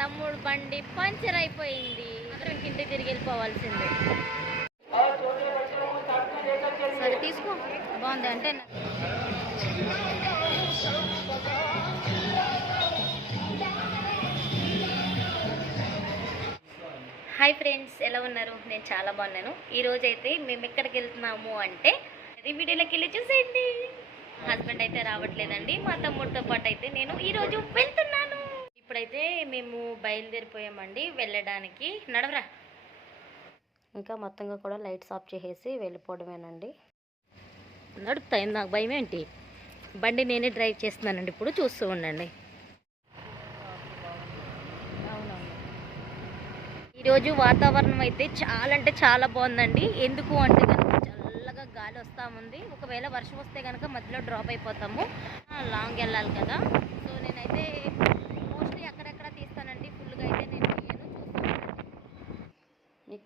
తమ్ముడు బండి పంచర్ అయిపోయింది. మాత్రం ఇంక ఇంటికి తిరిగి వెళ్ళిపోవాల్సిందే. సరే తీసుకో. బాగుంది అంటే హాయ్ ఫ్రెండ్స్ ఎలా ఉన్నారు? నేను చాలా బాగున్నాను. ఈరోజు అయితే మేము ఎక్కడికి వెళ్తున్నాము అంటే అది వీడియోలోకి వెళ్ళి చూసేయండి. హస్బెండ్ అయితే రావట్లేదండి. మా తమ్ముడితో పాటు అయితే నేను ఈ రోజు వెళ్తున్నాను. ఇప్పుడైతే మేము బయలుదేరిపోయామండి వెళ్ళడానికి. నడవరా? ఇంకా మొత్తంగా కూడా లైట్స్ ఆఫ్ చేసేసి వెళ్ళిపోవడమేనండి. నడుపుతాయి నాకు భయం ఏంటి? బండి నేనే డ్రైవ్ చేస్తున్నానండి ఇప్పుడు చూస్తూ ఉండండి. ఈరోజు వాతావరణం అయితే చాలా అంటే చాలా బాగుందండి. ఎందుకు అంటే కనుక చల్లగా గాలి వస్తూ ఉంది. ఒకవేళ వర్షం వస్తే కనుక మధ్యలో డ్రాప్ అయిపోతాము. లాంగ్ వెళ్ళాలి కదా సో నేనైతే మోస్ట్లీ అక్కడెక్కడ తీస్తానండి ఫుల్గా అయితే నేను తీయను చూస్తాను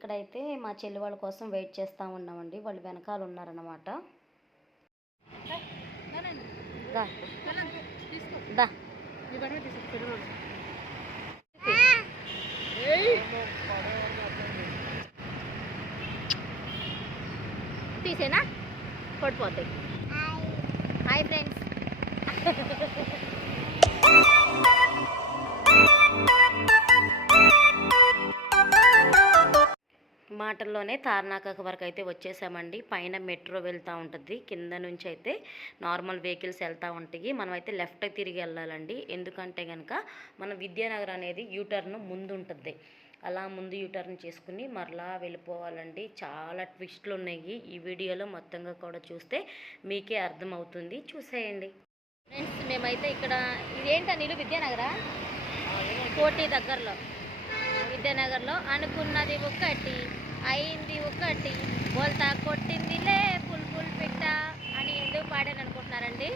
ఇక్కడైతే మా చెల్లి వాళ్ళ కోసం వెయిట్ చేస్తూ ఉన్నామండి. వాళ్ళు వెనకాల దా. తీసేనా? పడిపోతాయి. Hi friends. మాటల్లోనే తార్నాక వరకు అయితే వచ్చేసామండి. పైన మెట్రో వెళ్తూ ఉంటుంది. కింద నుంచి అయితే నార్మల్ వెహికల్స్ వెళ్తూ ఉంటాయి. మనం అయితే లెఫ్ట్ తిరిగి వెళ్ళాలండి. ఎందుకంటే కనుక మన విద్యానగర్ అనేది యూటర్న్ ముందు ఉంటుంది అలా ముందు యూటర్న్ చేసుకుని మరలా వెళ్ళిపోవాలండి. చాలా ట్విస్ట్లు ఉన్నాయి ఈ వీడియోలో మొత్తంగా కూడా చూస్తే మీకే అర్థమవుతుంది. చూసేయండి. ఫ్రెండ్స్ మేమైతే ఇక్కడ ఇదేంటా నీళ్ళు? విద్యానగరా? కోటి దగ్గరలో. విద్యానగర్లో అనుకున్నది ఒకటి అయింది ఒకటి. బోల్తా కొట్టిందిలే పుల్ పుల్ పిట్ట అని ఎందుకు పాడాను అనుకుంటున్నారండి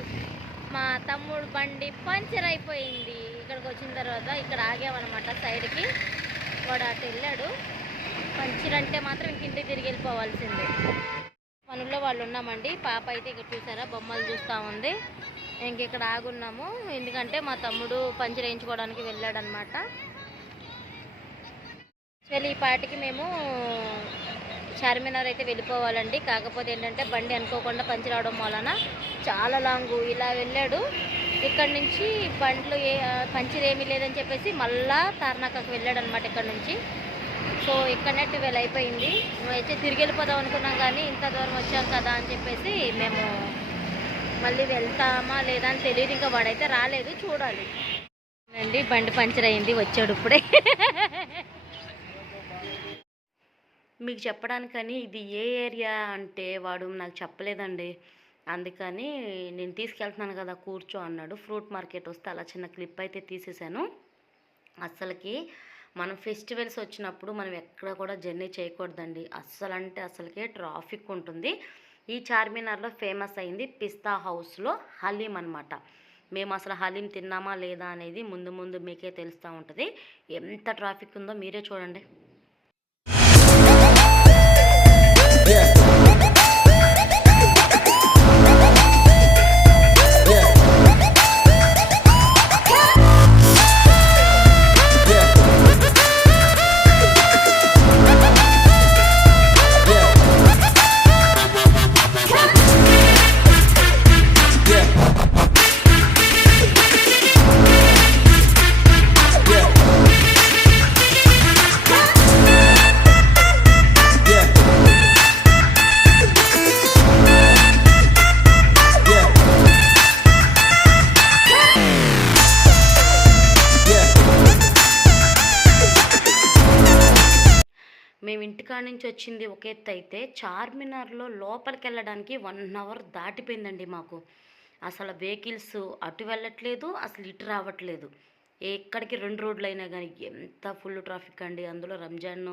మా తమ్ముడు బండి పంచర్ అయిపోయింది. ఇక్కడికి వచ్చిన తర్వాత ఇక్కడ ఆగామన్నమాట సైడ్కి. వాడు అటు వెళ్ళాడు. పంచర్ అంటే మాత్రం ఇంక ఇంటికి తిరిగి వెళ్ళిపోవాల్సిందే. పనుల్లో వాళ్ళు ఉన్నామండి. పాప అయితే ఇక్కడ చూసారా? బొమ్మలు చూస్తూ ఉంది. ఇంక ఇక్కడ ఆగున్నాము. ఎందుకంటే మా తమ్ముడు పంచర్ వేయించుకోవడానికి వెళ్ళాడనమాట యాక్చువల్లీ ఈ పాటికి మేము చార్మినార్ అయితే వెళ్ళిపోవాలండి. కాకపోతే ఏంటంటే బండి అనుకోకుండా పంచి రావడం వలన చాలా లాంగ్ ఇలా వెళ్ళాడు. ఇక్కడ నుంచి బండ్లు ఏ పంచర్ ఏమీ లేదని చెప్పేసి మళ్ళా తార్నాకకు వెళ్ళాడు అనమాట ఇక్కడ నుంచి. సో ఇక్కడనే ట్వెల్వ్ అయిపోయింది. అయితే తిరిగి వెళ్ళిపోదాం అనుకున్నాం కానీ ఇంత దూరం వచ్చాం కదా అని చెప్పేసి మేము మళ్ళీ వెళ్తామా లేదా అని తెలియదు. ఇంకా వాడైతే రాలేదు. చూడాలి. అండి బండి పంచర్ అయింది. వచ్చాడు ఇప్పుడే. మీకు చెప్పడానికని ఇది ఏ ఏరియా అంటే వాడు నాకు చెప్పలేదండి. అందుకని నేను తీసుకెళ్తున్నాను కదా కూర్చో అన్నాడు. ఫ్రూట్ మార్కెట్ వస్తే అలా చిన్న క్లిప్ అయితే తీసేశాను. అస్సలకి మనం ఫెస్టివల్స్ వచ్చినప్పుడు మనం ఎక్కడ కూడా జర్నీ చేయకూడదండి. అస్సలంటే అసలుకి అసలుకే ట్రాఫిక్ ఉంటుంది. ఈ చార్మినార్లో ఫేమస్ అయింది పిస్తా హౌస్లో హలీం అనమాట మేము అసలు హలీం తిన్నామా లేదా అనేది ముందు ముందు మీకే తెలుస్తూ ఉంటుంది. ఎంత ట్రాఫిక్ ఉందో మీరే చూడండి. మేము నుంచి వచ్చింది ఒక ఎత్తు అయితే చార్మినార్లో లోపలికి వెళ్ళడానికి వన్ అవర్ దాటిపోయిందండి మాకు. అసలు వెహికల్స్ అటు వెళ్ళట్లేదు అసలు ఇటు రావట్లేదు. ఎక్కడికి రెండు రోడ్లు అయినా కానీ ఎంత ఫుల్ ట్రాఫిక్ అండి. అందులో రంజాన్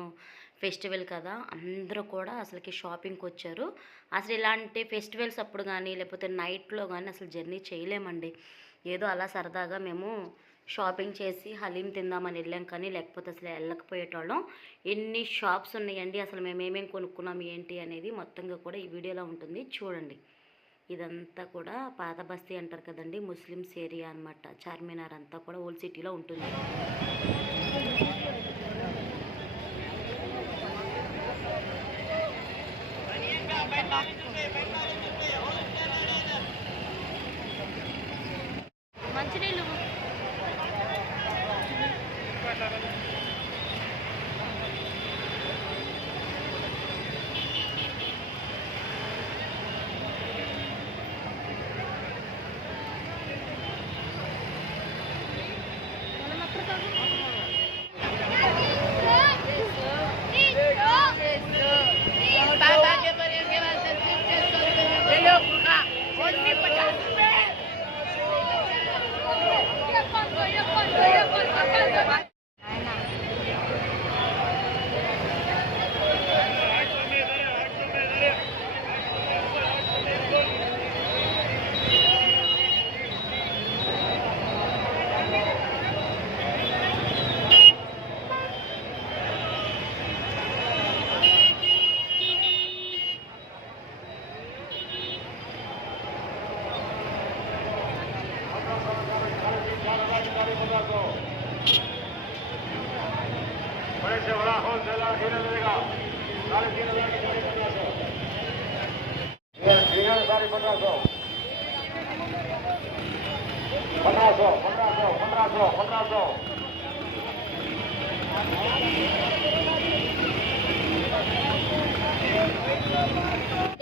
ఫెస్టివల్ కదా అందరూ కూడా అసలుకి షాపింగ్కి వచ్చారు అసలు ఇలాంటి ఫెస్టివల్స్ అప్పుడు కానీ లేకపోతే నైట్లో కానీ అసలు జర్నీ చేయలేమండి. ఏదో అలా సరదాగా మేము షాపింగ్ చేసి హలీం తిందామని వెళ్ళాం కానీ లేకపోతే అసలు వెళ్ళకపోయేటోళ్ళం. ఎన్ని షాప్స్ ఉన్నాయండి అసలు మేము ఏమేమి కొనుక్కున్నాం ఏంటి అనేది మొత్తంగా కూడా ఈ వీడియోలో ఉంటుంది. చూడండి. ఇదంతా కూడా పాత బస్తీ అంటారు కదండి ముస్లిమ్స్ ఏరియా అనమాట చార్మినార్ అంతా కూడా ఓల్డ్ సిటీలో ఉంటుంది.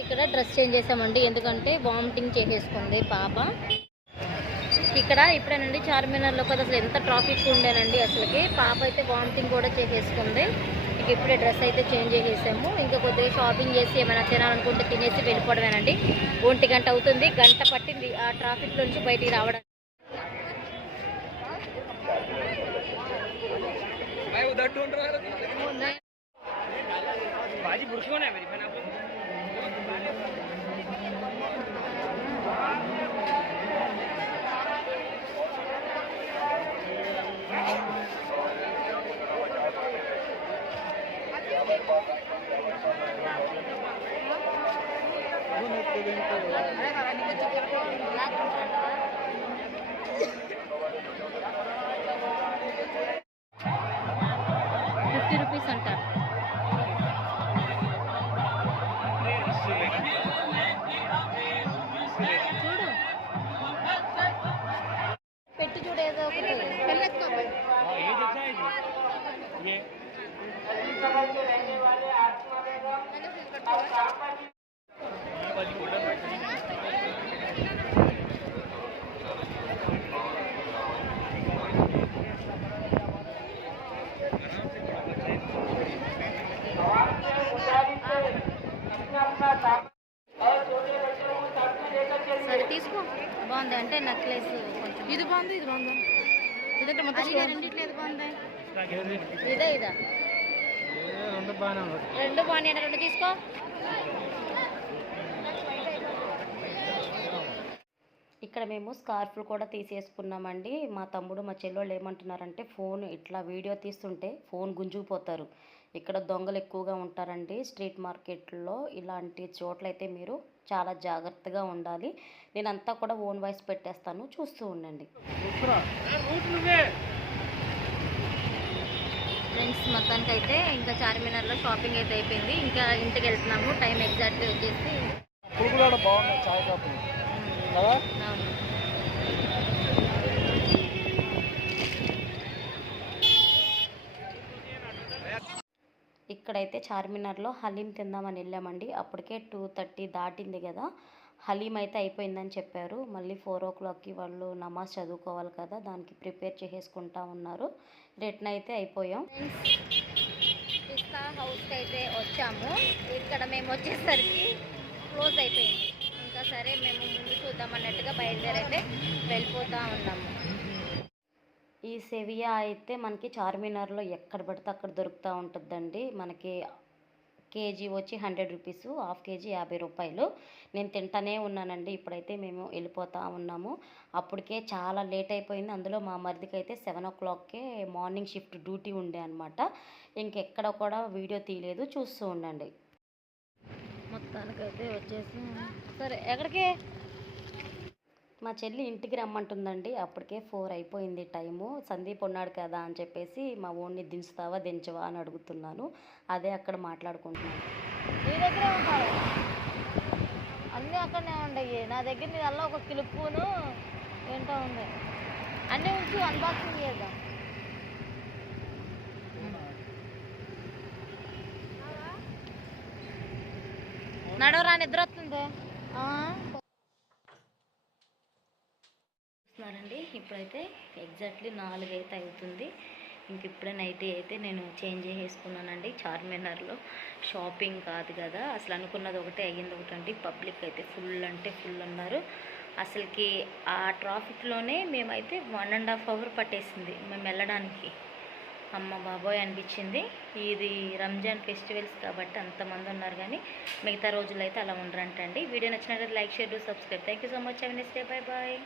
ఇక్కడ డ్రెస్ చేంజ్ చేసామండి. ఎందుకంటే వామిటింగ్ చేసేసుకుంది పాప. ఇక్కడ ఇప్పుడేనండి చార్మినార్లో కదా అసలు ఎంత ట్రాఫిక్ ఉండేనండి అసలుకి. పాప అయితే వామిటింగ్ కూడా చేసేసుకుంది. ఇక ఇప్పుడే డ్రెస్ అయితే చేంజ్ చేసేసాము. ఇంకా కొద్దిగా షాపింగ్ చేసి ఏమైనా తినాలనుకుంటే తినేసి వెళ్ళిపోవడమేనండి. ఒంటి గంట అవుతుంది. గంట పట్టింది ఆ ట్రాఫిక్ నుంచి బయటికి రావడానికి भाजी ఫిఫ్టీ రూపీస్ అంట సరే తీసుకో. బాగుంది అంటే నెక్లెస్ కొంచెం. ఇది బాగుంది ఇది బాగుంది. ఇదంటే మొత్తం రెండిట్లో ఏది బాగుంది? ఇదే. ఇదా రెండు బాగానే రెండు రెండు తీసుకో. ఇక్కడ మేము స్కార్ఫ్లు కూడా తీసేసుకున్నామండి. మా తమ్ముడు మా చెల్లెళ్ళు ఏమంటున్నారంటే ఫోన్ ఇట్లా వీడియో తీస్తుంటే ఫోన్ గుంజుకుపోతారు. ఇక్కడ దొంగలు ఎక్కువగా ఉంటారండి స్ట్రీట్ మార్కెట్లో. ఇలాంటి చోట్లయితే మీరు చాలా జాగ్రత్తగా ఉండాలి. నేనంతా కూడా ఓన్ వాయిస్ పెట్టేస్తాను. చూస్తూ ఉండండి. ఫ్రెండ్స్ మొత్తానికి అయితే ఇంకా చార్మినార్లో షాపింగ్ అయితే అయిపోయింది. ఇంకా ఇంటికి వెళ్తున్నాము. టైం ఎగ్జాక్ట్గా వచ్చేసి బాగున్నాయి అవును ఇక్కడైతే చార్మినార్లో హలీం తిందామని వెళ్ళామండి. అప్పటికే టూ థర్టీ దాటింది కదా. హలీం అయితే అయిపోయిందని చెప్పారు. మళ్ళీ ఫోర్ ఓ క్లాక్కి వాళ్ళు నమాజ్ చదువుకోవాలి కదా దానికి ప్రిపేర్ చేసేసుకుంటా ఉన్నారు. రిటర్న్ అయితే అయిపోయాం. పిస్తా హౌస్కి అయితే వచ్చాము. ఇక్కడ మేము వచ్చేసరికి క్లోజ్ అయిపోయింది. సరే మేము ముందు చూద్దాం అన్నట్టుగా బయలుదేరైతే వెళ్ళిపోతూ ఉన్నాము. ఈ సెవియా అయితే మనకి చార్మినార్లో ఎక్కడ పడితే అక్కడ దొరుకుతూ ఉంటుందండి. మనకి కేజీ వచ్చి హండ్రెడ్ రూపీస్ హాఫ్ కేజీ యాభై రూపాయలు. నేను తింటానే ఉన్నానండి. ఇప్పుడైతే మేము వెళ్ళిపోతూ ఉన్నాము. అప్పటికే చాలా లేట్ అయిపోయింది. అందులో మా మరిదికి అయితే సెవెన్ ఓ క్లాక్కే మార్నింగ్ షిఫ్ట్ డ్యూటీ ఉండే అనమాట ఇంకెక్కడ కూడా వీడియో తీయలేదు. చూస్తూ ఉండండి. మొత్తానికైతే వచ్చేసి సరే ఎక్కడికి? మా చెల్లి ఇంటికి రమ్మంటుందండి. అప్పటికే ఫోర్ అయిపోయింది టైము. సందీప్ ఉన్నాడు కదా అని చెప్పేసి మా ఓన్ని దించుతావా దించవా అని అడుగుతున్నాను. అదే అక్కడ మాట్లాడుకుంటున్నాను. నీ దగ్గరే ఉంటాయి అన్నీ అక్కడనే ఉండయి. నా దగ్గర నీ అలా ఒక కిలుపును ఏంటో ఉంది. అన్నీ ఉంచు అన్బాక్సింగ్ చేద్దాం. నడవరా నిద్ర వస్తుంది. చూస్తున్నారండి ఇప్పుడైతే ఎగ్జాక్ట్లీ నాలుగు అయితే అవుతుంది. ఇంక ఇప్పుడే నైట్ అయితే నేను చేంజ్ చేసుకున్నానండి చార్మినార్లో. షాపింగ్ కాదు కదా అసలు అనుకున్నది ఒకటే అయ్యింది ఒకటండి. పబ్లిక్ అయితే ఫుల్ అంటే ఫుల్ ఉన్నారు అసలుకి ఆ ట్రాఫిక్లోనే మేమైతే వన్ అండ్ హాఫ్ అవర్ పట్టేసింది మేము వెళ్ళడానికి. అమ్మ బాబోయ్ అనిపించింది. ఇది రంజాన్ ఫెస్టివల్స్ కాబట్టి అంతమంది ఉన్నారు కానీ మిగతా రోజుల్లో అయితే అలా ఉండరంటండి. వీడియో నచ్చినట్లయితే like share subscribe. Thank you so much oven bye bye